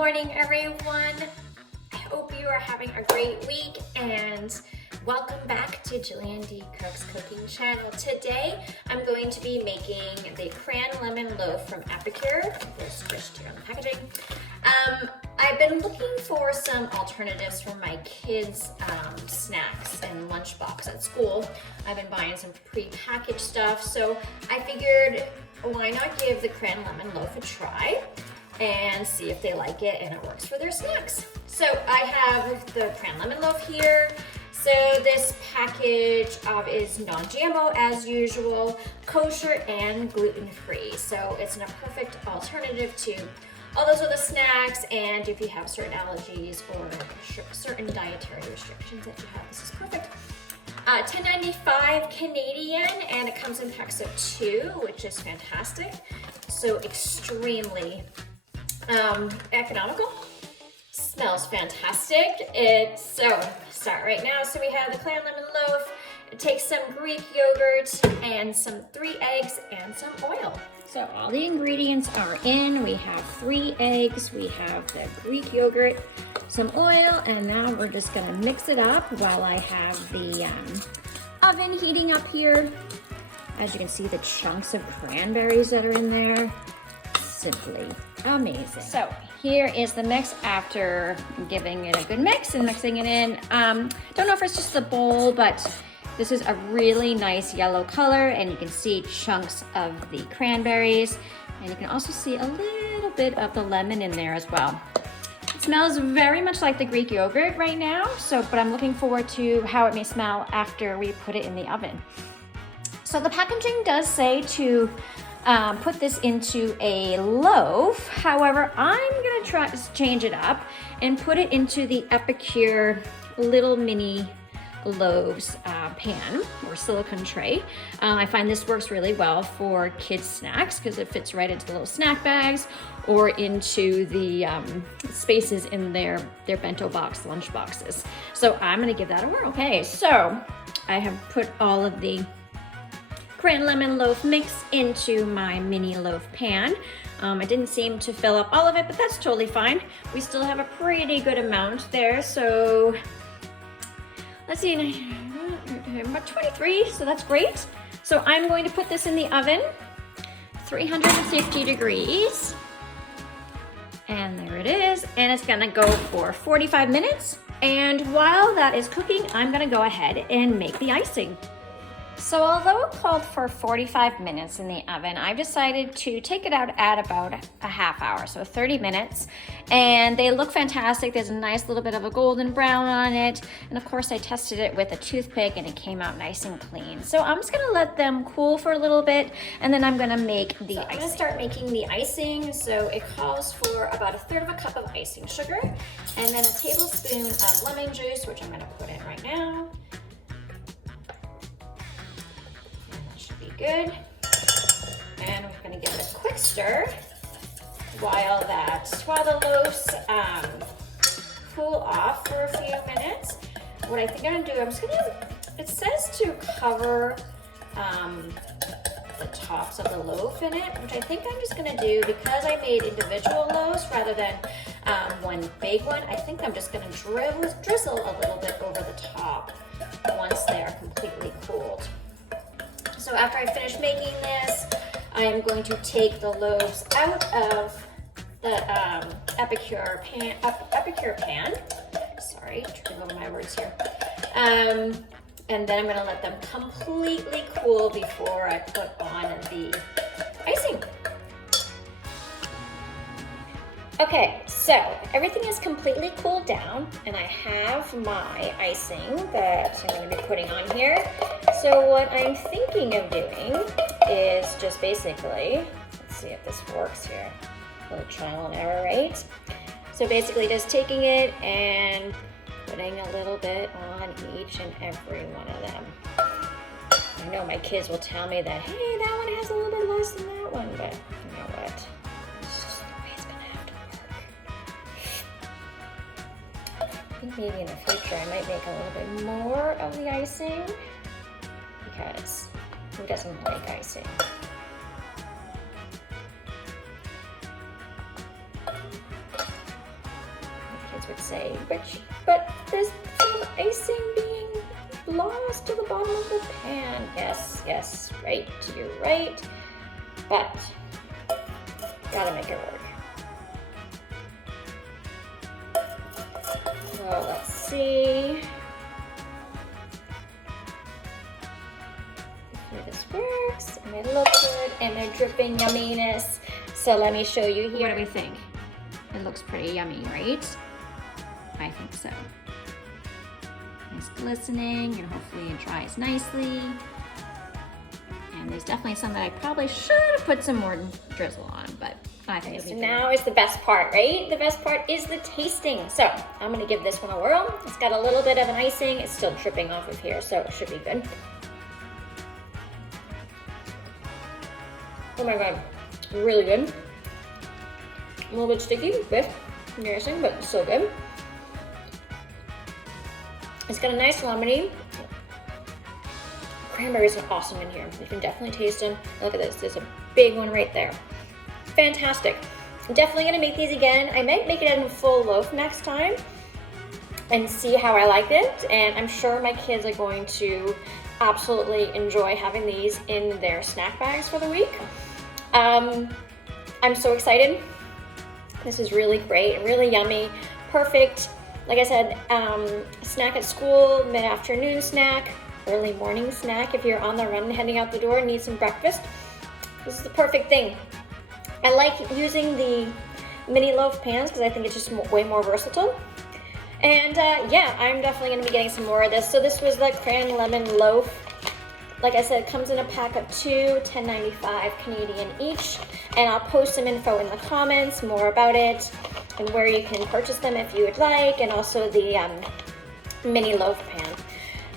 morning, everyone. I hope you are having a great week and welcome back to Jillian D. Cook's Cooking Channel. Today, I'm going to be making the Cran-Lemon Loaf from Epicure. There's squished here on the packaging. I've been looking for some alternatives for my kids' snacks and lunchbox at school. I've been buying some pre-packaged stuff, so I figured why not give the Cran-Lemon Loaf a try and see if they like it and it works for their snacks. So I have the Cran-Lemon Loaf here. So this package is non-GMO as usual, kosher and gluten-free. So it's a perfect alternative to all those other snacks, and if you have certain allergies or certain dietary restrictions that you have, this is perfect. $10.95 Canadian, and it comes in packs of 2, which is fantastic. So extremely economical. Smells fantastic. Start right now. So we have the Cran-Lemon Loaf. It takes some Greek yogurt and some 3 eggs and some oil. So all the ingredients are in. We have 3 eggs, we have the Greek yogurt, some oil, and now we're just gonna mix it up while I have the oven heating up here. As you can see, the chunks of cranberries that are in there, simply amazing. So here is the mix after giving it a good mix and mixing it in. Don't know if it's just the bowl, but this is a really nice yellow color, and you can see chunks of the cranberries, and you can also see a little bit of the lemon in there as well. It smells very much like the Greek yogurt right now, but I'm looking forward to how it may smell after we put it in the oven. So the packaging does say to put this into a loaf. However, I'm gonna try to change it up and put it into the Epicure little mini loaves pan or silicone tray. I find this works really well for kids' snacks because it fits right into the little snack bags or into the spaces in their bento box lunch boxes. So I'm gonna give that a whirl. Okay, so I have put all of the Cran-Lemon Loaf mix into my mini loaf pan. I didn't seem to fill up all of it, but that's totally fine. We still have a pretty good amount there, so let's see, about 23, so that's great. So I'm going to put this in the oven, 350 degrees. And there it is, and it's gonna go for 45 minutes. And while that is cooking, I'm gonna go ahead and make the icing. So although it called for 45 minutes in the oven, I've decided to take it out at about a half hour, so 30 minutes. And they look fantastic. There's a nice little bit of a golden brown on it. And of course I tested it with a toothpick and it came out nice and clean. So I'm just gonna let them cool for a little bit, and then I'm gonna make the icing. I'm gonna start making the icing. So it calls for about 1/3 cup of icing sugar, and then a tablespoon of lemon juice, which I'm gonna put in right now. Good. And we're gonna give it a quick stir while the loaves cool off for a few minutes. What I think I'm gonna do, it says to cover the tops of the loaf in it, which I think I'm just gonna do because I made individual loaves rather than one big one. I think I'm just gonna drizzle a little bit over the top once they are completely cooled. So after I finish making this, I am going to take the loaves out of the Epicure pan. Sorry, tripping over my words here. And then I'm gonna let them completely cool before I put on the icing. Okay, so everything is completely cooled down, and I have my icing that I'm gonna be putting on here. So what I'm thinking of doing is just basically, let's see if this works here, a little trial and error, right? So basically just taking it and putting a little bit on each and every one of them. I know my kids will tell me that, hey, that one has a little bit less than that one, but you know what? It's just the way it's gonna have to work. I think maybe in the future I might make a little bit more of the icing, because who doesn't like icing? say rich, but there's some icing being lost to the bottom of the pan. Yes, yes, right, you're right, but gotta make it work. So let's see. Hopefully this works, and they look good, and they're dripping yumminess. So let me show you here. What do we think? It looks pretty yummy, right? I think so. Nice glistening, and hopefully it dries nicely. And there's definitely some that I probably should have put some more drizzle on, but I think it'll be good. Now is the best part, right? The best part is the tasting. So I'm gonna give this one a whirl. It's got a little bit of an icing. It's still dripping off of here, so it should be good. Oh my God, really good. A little bit sticky, bit embarrassing, but so good. It's got a nice lemony. Cranberries are awesome in here. You can definitely taste them. Look at this, there's a big one right there. Fantastic. I'm definitely gonna make these again. I might make it in a full loaf next time and see how I like it. And I'm sure my kids are going to absolutely enjoy having these in their snack bags for the week. I'm so excited. This is really great, really yummy, perfect. Like I said, snack at school, mid-afternoon snack, early morning snack. If you're on the run heading out the door and need some breakfast, this is the perfect thing. I like using the mini loaf pans because I think it's just way more versatile. And yeah, I'm definitely gonna be getting some more of this. So this was the Cran-Lemon Loaf. Like I said, it comes in a pack of 2, $10.95 Canadian each. And I'll post some info in the comments, more about it, and where you can purchase them if you would like, and also the mini loaf pan.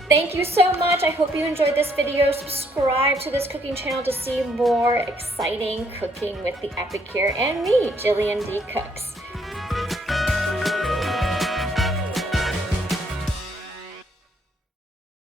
Thank you so much. I hope you enjoyed this video. Subscribe to this cooking channel to see more exciting cooking with the Epicure and me, Jillian D Cooks.